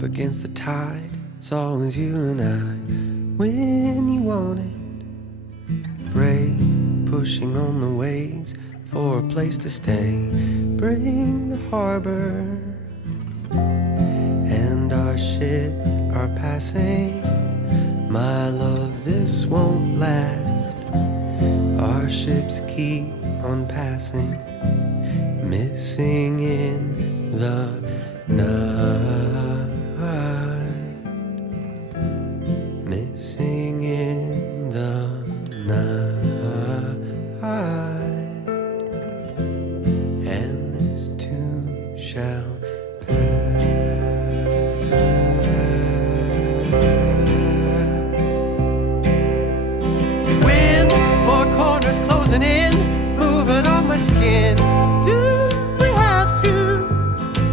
up against the tide. It's always you and I when you want it. Brave, pushing on the waves for a place to stay. Bring the harbor, and our ships are passing. My love, this won't last. Our ships keep on passing, missing in the night, missing in the night, and this too shall pass. Wind, four corners closing in, moving on my skin. Do we have to?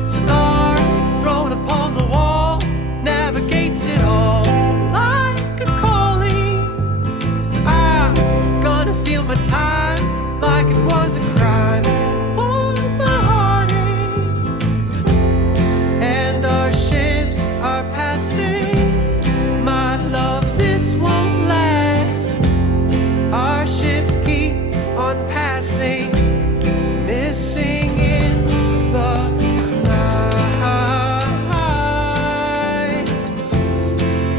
Stars thrown upon the wall, navigates it all like a calling. I'm gonna steal my time like it was a crime for my heartache. And our ships are passing. My love, this won't last. Our ships keep on passing, missing in the night,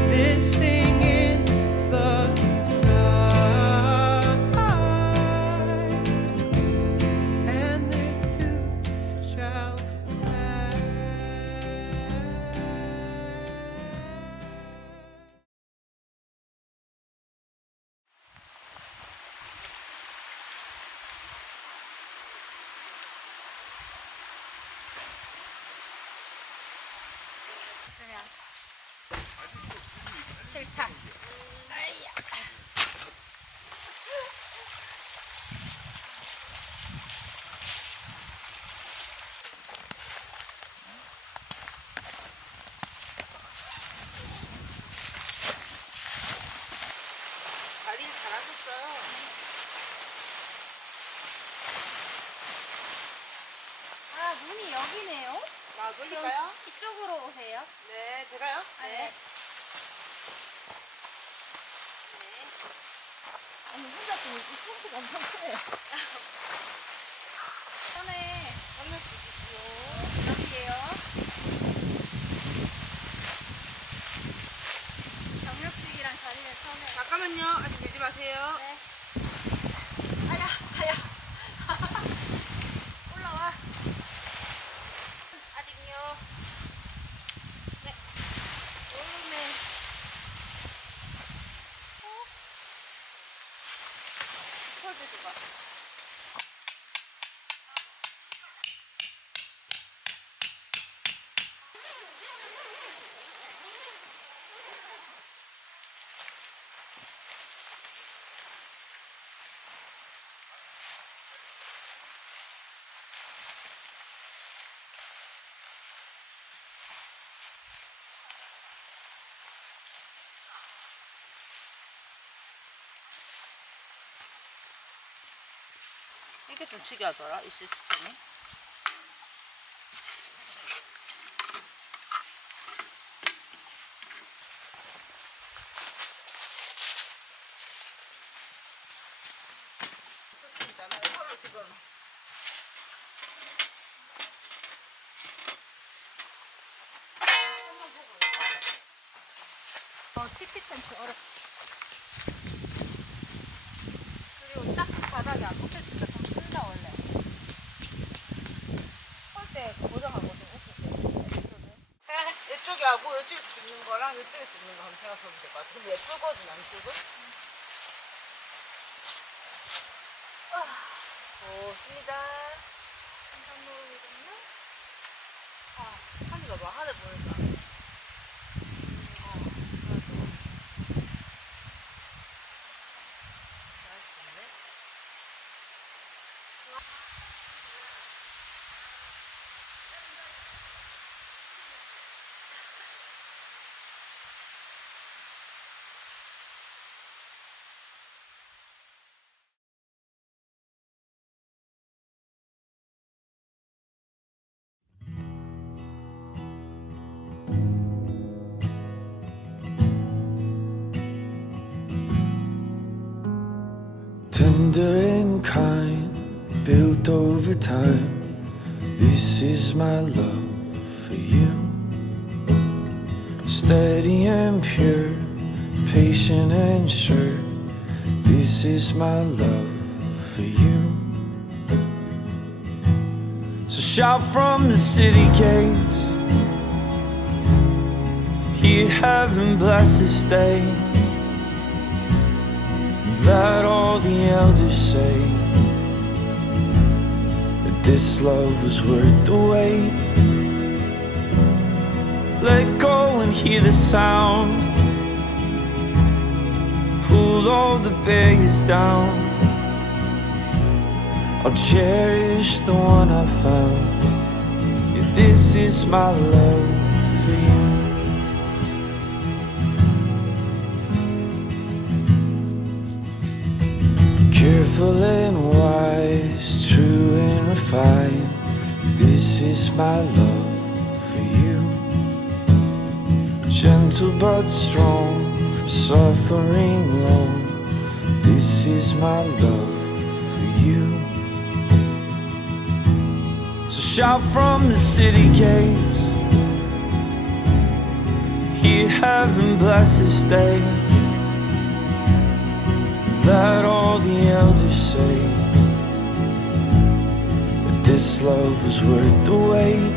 missing in the night, and this too shall pass. 있으면 싫다. 아이야. 관리 잘하셨어요. 아, 문이 여기네요. 아, 돌릴까요? 이쪽으로 오세요. 네, 제가요? 아, 네. 아니, 혼자 이 포트가 엄청 크네요. 처음에 전력 주십시오. 여기에요. 경력직이랑 자리를 처음에. 잠깐만요. 아직 내지 마세요. 네. 아야, 아야. 올라와. 아직요. 네. 오르네. 털주지 마. 이게 좀 특이하더라, 이 시스템이. 좋습니다. 나 이걸로 지금 한번 보고 TP 텐트 어렵. 그리고 딱 바닥에 안 붙어있으니까 좀 쓴다 원래. 헐때 고정하고 좀 웃기게. 이쪽에 하고 이쪽에 짚는 거랑 이쪽에 짚는 거 한번 생각해보면 될 것 같아. 근데 얘 뚫거든, 안 뚫고? 좋습니다. 한산놀이거든요. 하늘이 봐봐, 하늘 보니까. 날씨 좋네. tender and kind, built over time. This is my love for you. Steady and pure, patient and sure. This is my love for you. So shout from the city gates, hear heaven bless this day. Let all the elders say that this love was worth the wait. Let go and hear the sound, pull all the barriers down. I'll cherish the one I found. Yeah, this is my love for you. Careful and wise, true and refined. This is my love for you. Gentle but strong, from suffering long. This is my love for you. So shout from the city gates, hear heaven bless this day. Let all the elders say that this love was worth the wait.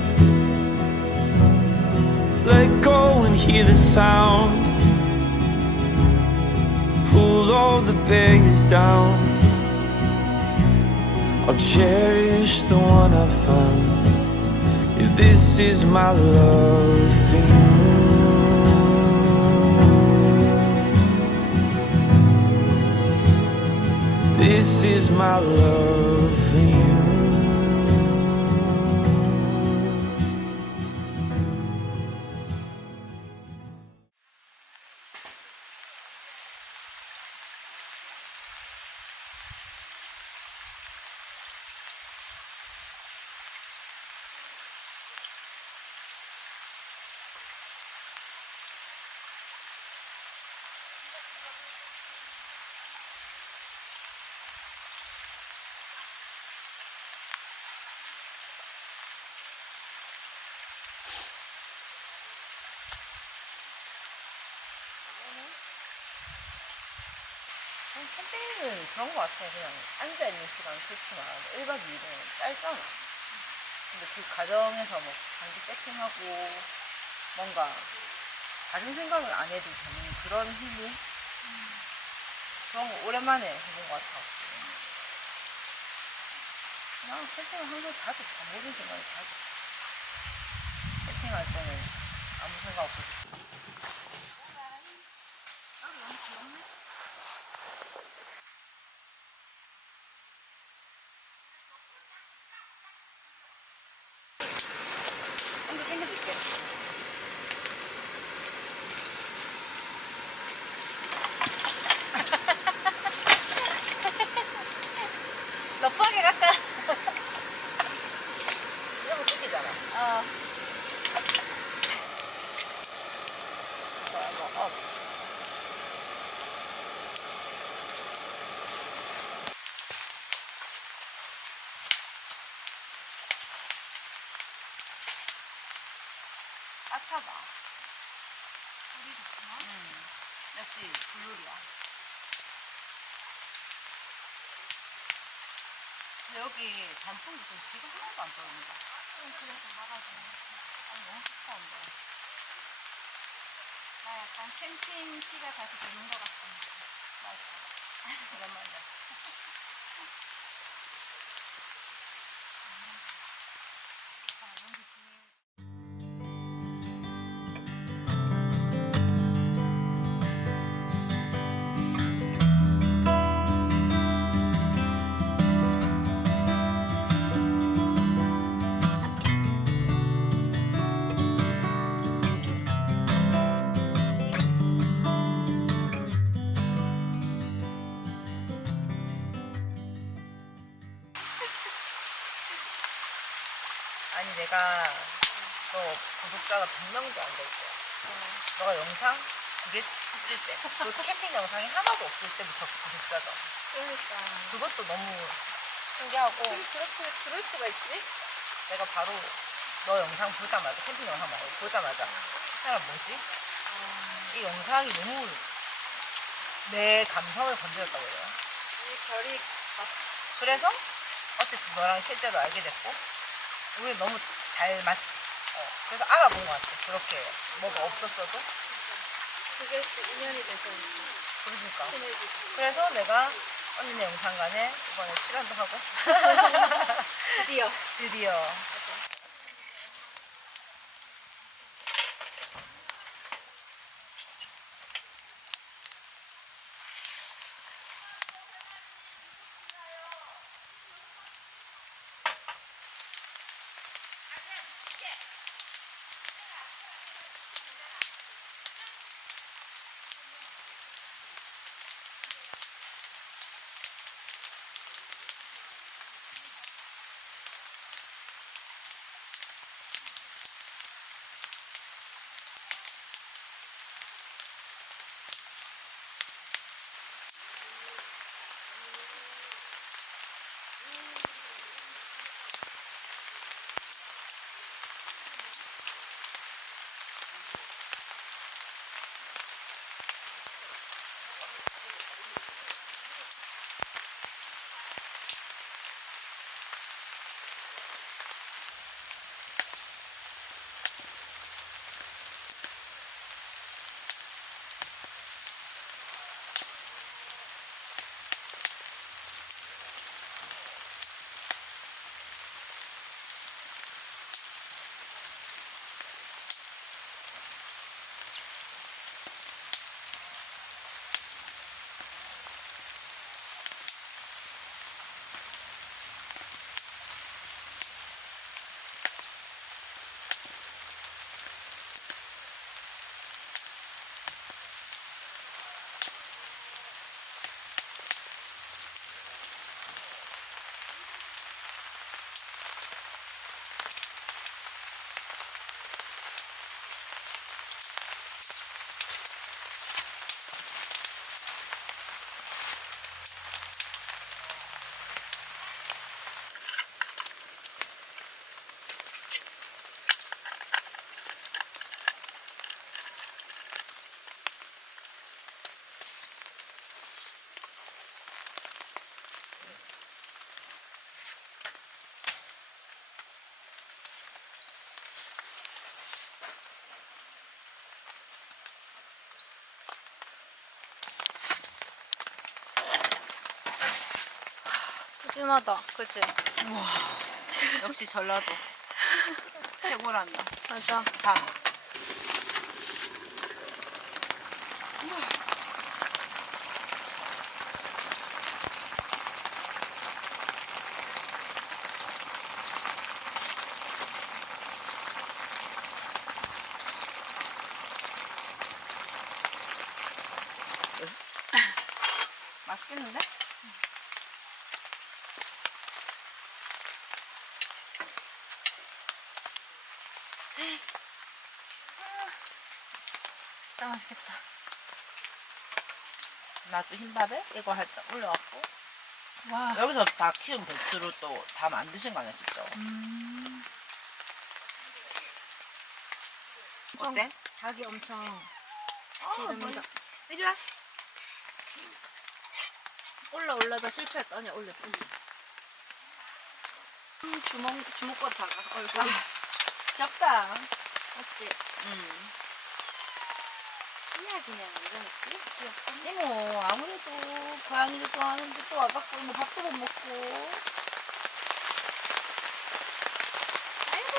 Let go and hear the sound, pull all the barriers down. I'll cherish the one I found. Yeah, this is my love for you. This is my love for you. 캠핑은 그런 거 같아. 그냥 앉아있는 시간 솔직히 말하면 1박 2일은 짧잖아. 근데 그 과정에서 뭐 장비 세팅하고 뭔가 다른 생각을 안 해도 되는 그런 힐링? 그런 거 오랜만에 해본 것 같아. 난 캠핑을 항상 다 좋다. 모든 생각이 다 좋다. 세팅할 때는 아무 생각 없고. 러프하게 갈까? 이러면 끝이잖아. 아차다. 불이 좋구나. 역시 블루리야. 여기 단풍도 지금 비가 하나도 안 떨어진다. 좀 그래도 막아줘. 너무 좋다는데. 나 약간 캠핑 피가 다시 도는 것 같습니다. 맞아. 오랜만이야. 아니 내가 너 구독자가 100명도 안 될 거야. 너가 영상 두 개 있을 때, 그 캠핑 영상이 하나도 없을 때부터 구독자죠. 그러니까. 그것도 너무 신기하고 어떻게 그렇게 들을 수가 있지? 내가 바로 너 영상 보자마자, 캠핑 영상 말고 보자마자 이 사람 뭐지? 이 영상이 너무 내 감성을 건드렸다고 해요. 이 결이 맞 그래서 어쨌든 너랑 실제로 알게 됐고 우리 너무 잘 맞지. 그래서 알아본 것 같아. 그렇게 뭐가 없었어도. 그게 또 인연이 돼서 그러니까. 친해지고. 그래서 내가 언니네 영상관에 이번에 출연도 하고 드디어. 드디어 푸짐하다. 그치? 역시 전라도 최고란다. 맞아. 다. 맛있겠는데? 진짜 맛있겠다. 나도 흰밥에 이거 살짝 올려갖고 와. 여기서 다 키운 배추로 또 다 만드신 거 아니야 직접. 어때? 닭이 엄청 뭐, 기름져. 이리 와. 올라다 실패했다. 아니야, 올렸다. 주먹보다 작아. 얼굴. 귀엽다. 맞지? 그냥 이런 느낌? 귀엽다. 이모 아무래도 고양이를 좋아하는데 또 와갖고 뭐 밥도 못 먹고. 아이고.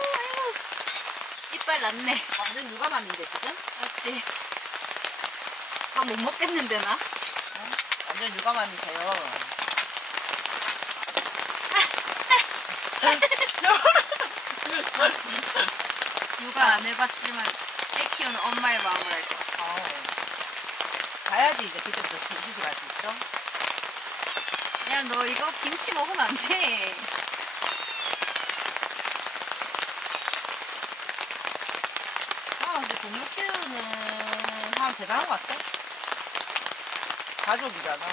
이빨 났네. 완전 육아맘인데 지금? 맞지? 밥 못 먹겠는데, 나? 완전 육아맘이세요. 육아 안 해봤지만 애 키우는 엄마의 마음을 알 것 같아. 가야지 이제 그때부터 시집 갈 수 있죠. 야, 너 이거 김치 먹으면 안 돼. 근데 동물 키우는 사람 난 대단한 것 같아. 가족이잖아.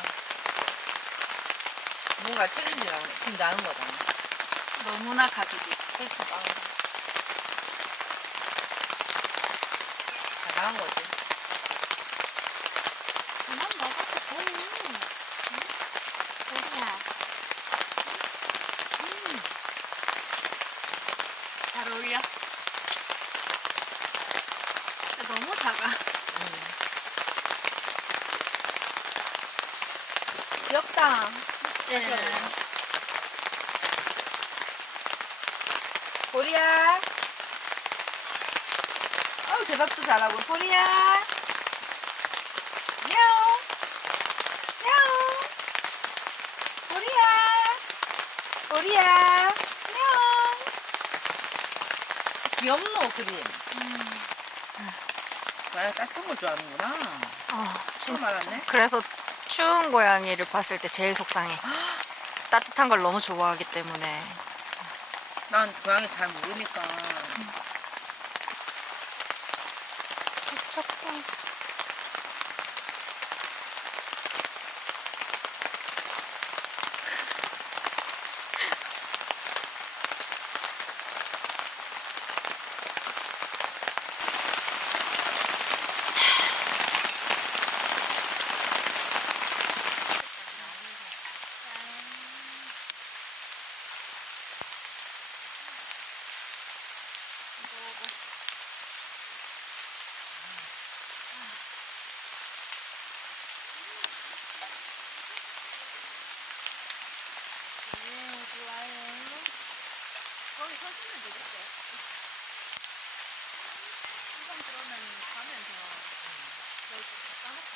뭔가 책임진다는 거잖아. 너무나 가족이지. 슬프다. 대단한 거지. 그만 먹어도 돼. 우리야. 잘 어울려. 근데 너무 작아. 귀엽다. 짠. 보리야. 아우, 대답도 잘하고. 보리야. 야옹. 야옹. 보리야. 보리야. 야옹. 귀엽노, 그림. 나야 따뜻한 걸 좋아하는구나. 진짜. 말았네. 그래서 추운 고양이를 봤을 때 제일 속상해. 따뜻한 걸 너무 좋아하기 때문에. 난 고양이 잘 모르니까. 조금. 거기 서시면 되겠어요. 이번 그러면 가면서 저희 좀 갖다 놓고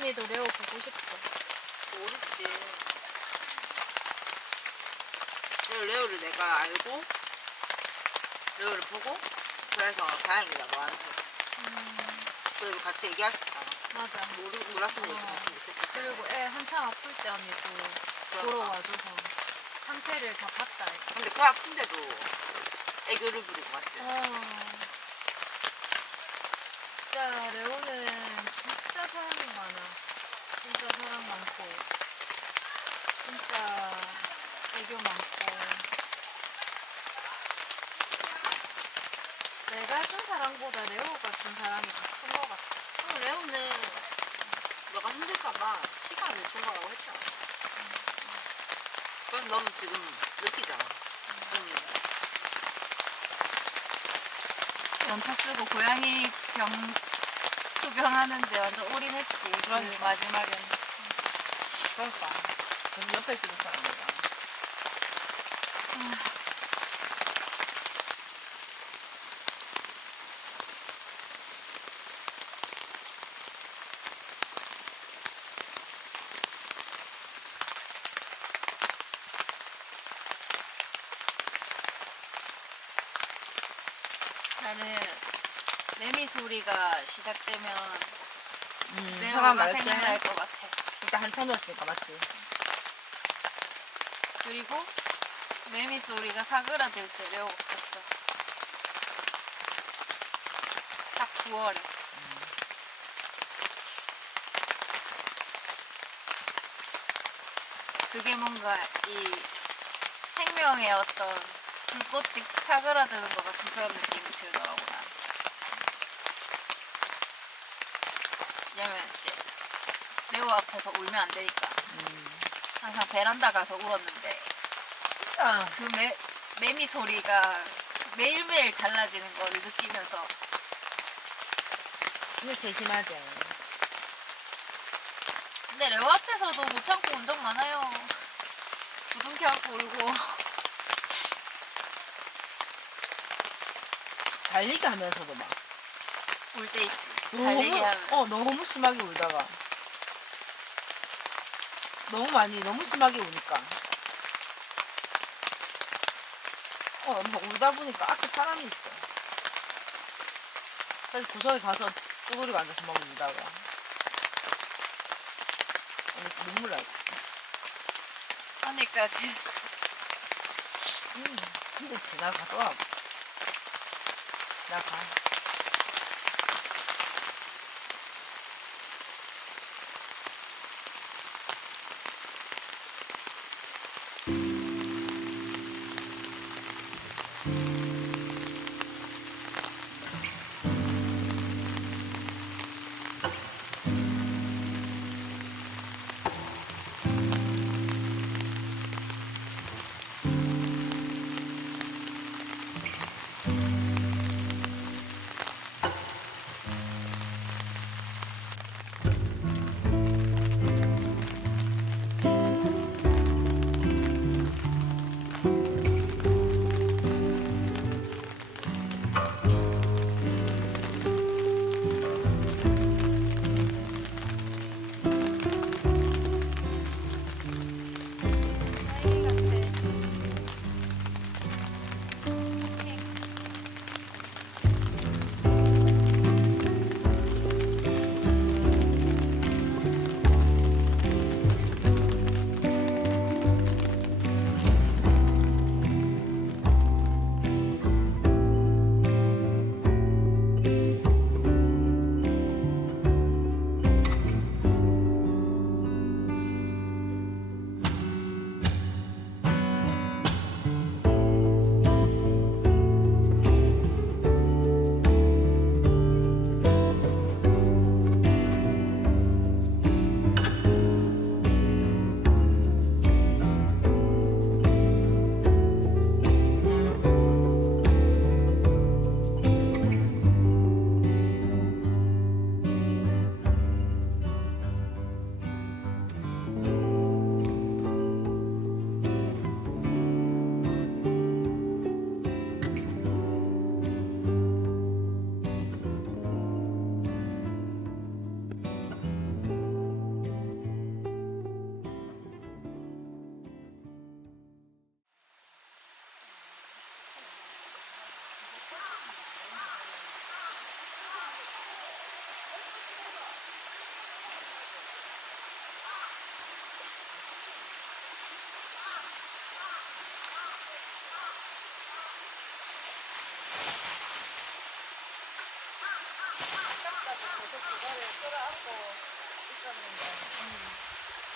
언니도 레오 보고 싶죠? 모르지. 레오를 내가 알고, 레오를 보고, 그래서 다행이다, 너한테. 그리고 같이 얘기할 수 있잖아. 맞아. 몰랐으면 얘기 같이 못했을 텐데. 그리고 애 한참 아플 때 언니도 보러 와줘서 상태를 다 봤다. 근데 그 아픈데도 애교를 부리고 왔지. 진짜 레오는 진짜 사랑이 많아. 진짜 사랑 많고 진짜 애교 많고 내가 준 사랑보다 레오가 준 사랑이 더 큰 것 같아. 레오는 너가 힘들까봐 시간을 준 거라고 했잖아. 그래서 너는 지금 느끼잖아. 연차 쓰고 고양이 병 투병하는데 완전 올인했지. 그 그러니까. 마지막엔. 그러니까. 저는 옆에 있는 사람이다. 나는 매미 소리가 시작되면 사람 레오가 말 때? 생각날 것 같아. 일단 한참이었으니까 맞지? 그리고 매미 소리가 사그라들 때 레오가 갔어. 딱 9월에. 그게 뭔가 이 생명의 어떤 불꽃이 사그라드는 것 같은 그런 느낌이 들더라고 난. 왜냐면 이제 레오 앞에서 울면 안 되니까 항상 베란다 가서 울었는데 진짜. 그 매미 소리가 매일매일 달라지는 걸 느끼면서 근데 세심하지. 근데 레오 앞에서도 못 참고 운 적 많아요. 부둥켜 안고 울고. 달리기 하면서도 막. 울 때 있지. 달리기 하면. 너무 심하게 울다가. 너무 심하게 우니까. 막 울다 보니까 앞에 사람이 있어. 그래서 구석에 가서 쭈그리고 앉아서 막 울다가. 눈물 나지. 언니까지. 근데 지나가더라고. 지나가. 사이 같아.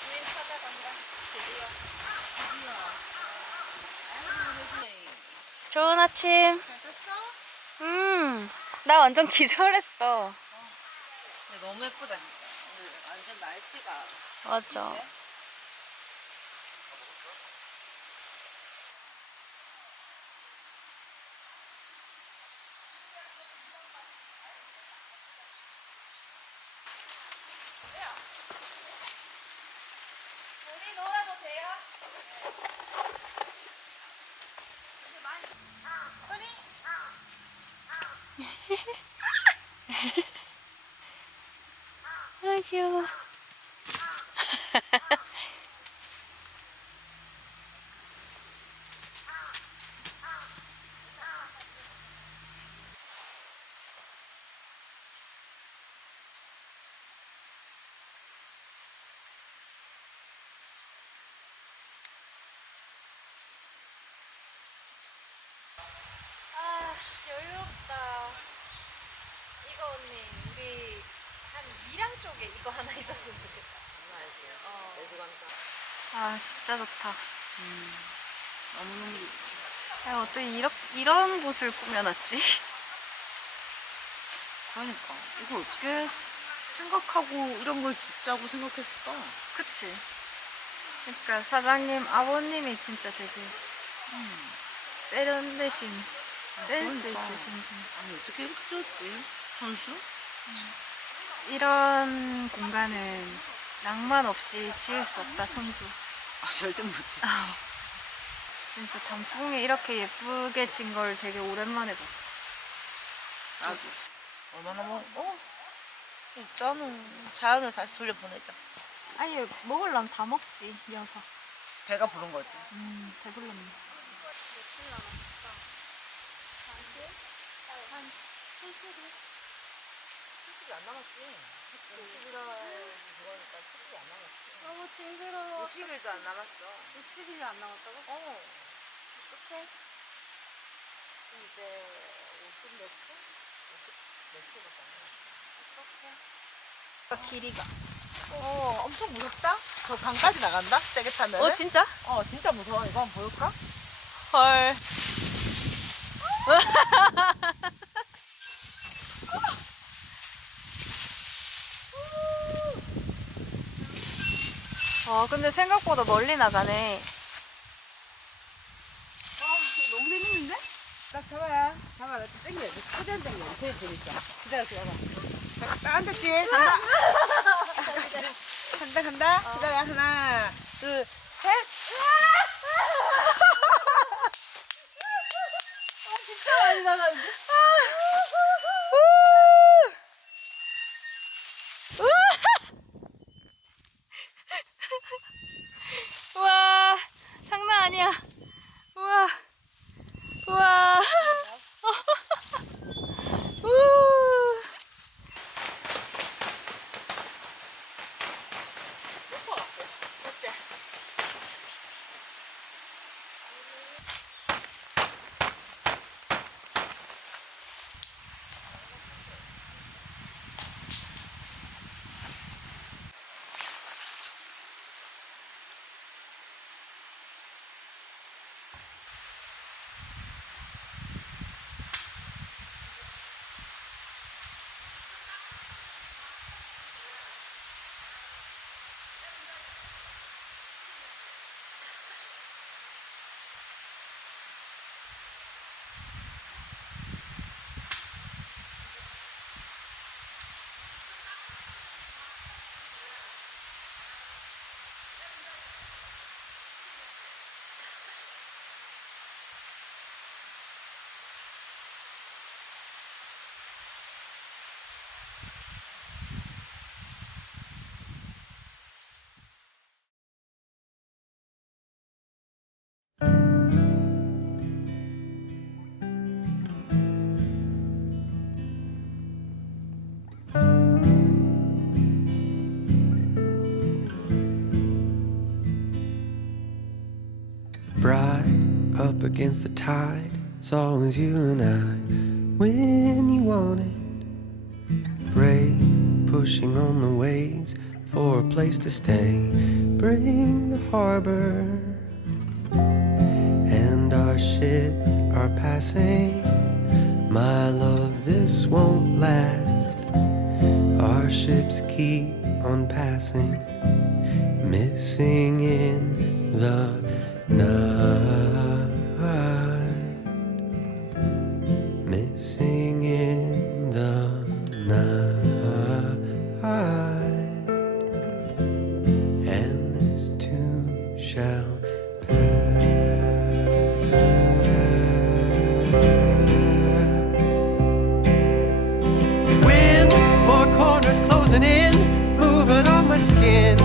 주인 찾아간다. 드디어. 좋은 아침. 잘 잤어? 나 완전 기절했어. 근데 너무 예쁘다 진짜. 오늘 완전 날씨가. 맞아. 우리 놀아도 돼요? 아 귀여워. 아 여유롭다. 이거 언니 우리 한 밀양 쪽에 이거 하나 있었으면 좋겠다. 알지. 내주간다. 아 진짜 좋다. 너무너무 야, 어떻게 이런 곳을 꾸며놨지? 그러니까 이걸 어떻게 생각하고 이런 걸 짓자고 생각했을까? 그치? 그러니까 사장님 아버님이 진짜 되게 세련되신 센스 그러니까. 있으신 분. 아니 어떻게 이렇게 지었지? 선수? 이런 공간은 낭만 없이 지을 수 없다 선수. 아 절대 못 짓지. 진짜 단풍이 이렇게 예쁘게 진 걸 되게 오랜만에 봤어. 나도. 얼마나 일단은 자연을 다시 돌려보내자. 아니 먹으려면 다 먹지 이어서. 배가 부른 거지. 배불렀네. 한 70일? 70이 안 남았지. 70이라 그거니까 70이 안 남았지. 너무 징그러워. 60일도 안 남았어. 60일이 안 남았다고? 어떡해? 지금 이제 50 몇 초? 50 몇 초밖에 안 남았어. 길이가. 엄청 무섭다? 저 강까지 나간다? 세게 타면? 진짜? 진짜 무서워. 이거 한번 보여줄까? 헐. 근데 생각보다 멀리 나가네. 너무 재밌는데? 딱 잡아라. 잡아라. 또 땡겨야 돼. 최대한 땡겨야 돼. 제일 재밌어. 기다려. 딱 앉았지? 간다. 간다. 기다려. 하나, 둘, 셋. 진짜 많이 나가는데? 우와, 장난 아니야. 우와, 우와. 어째? Bride up against the tide. It's always you and I when you want it. Brave, pushing on the waves for a place to stay. Bring the harbor, and our ships are passing. My love, this won't last. Our ships keep on passing, missing in the night, missing in the night, and this too shall pass. Wind, four corners closing in, moving on my skin.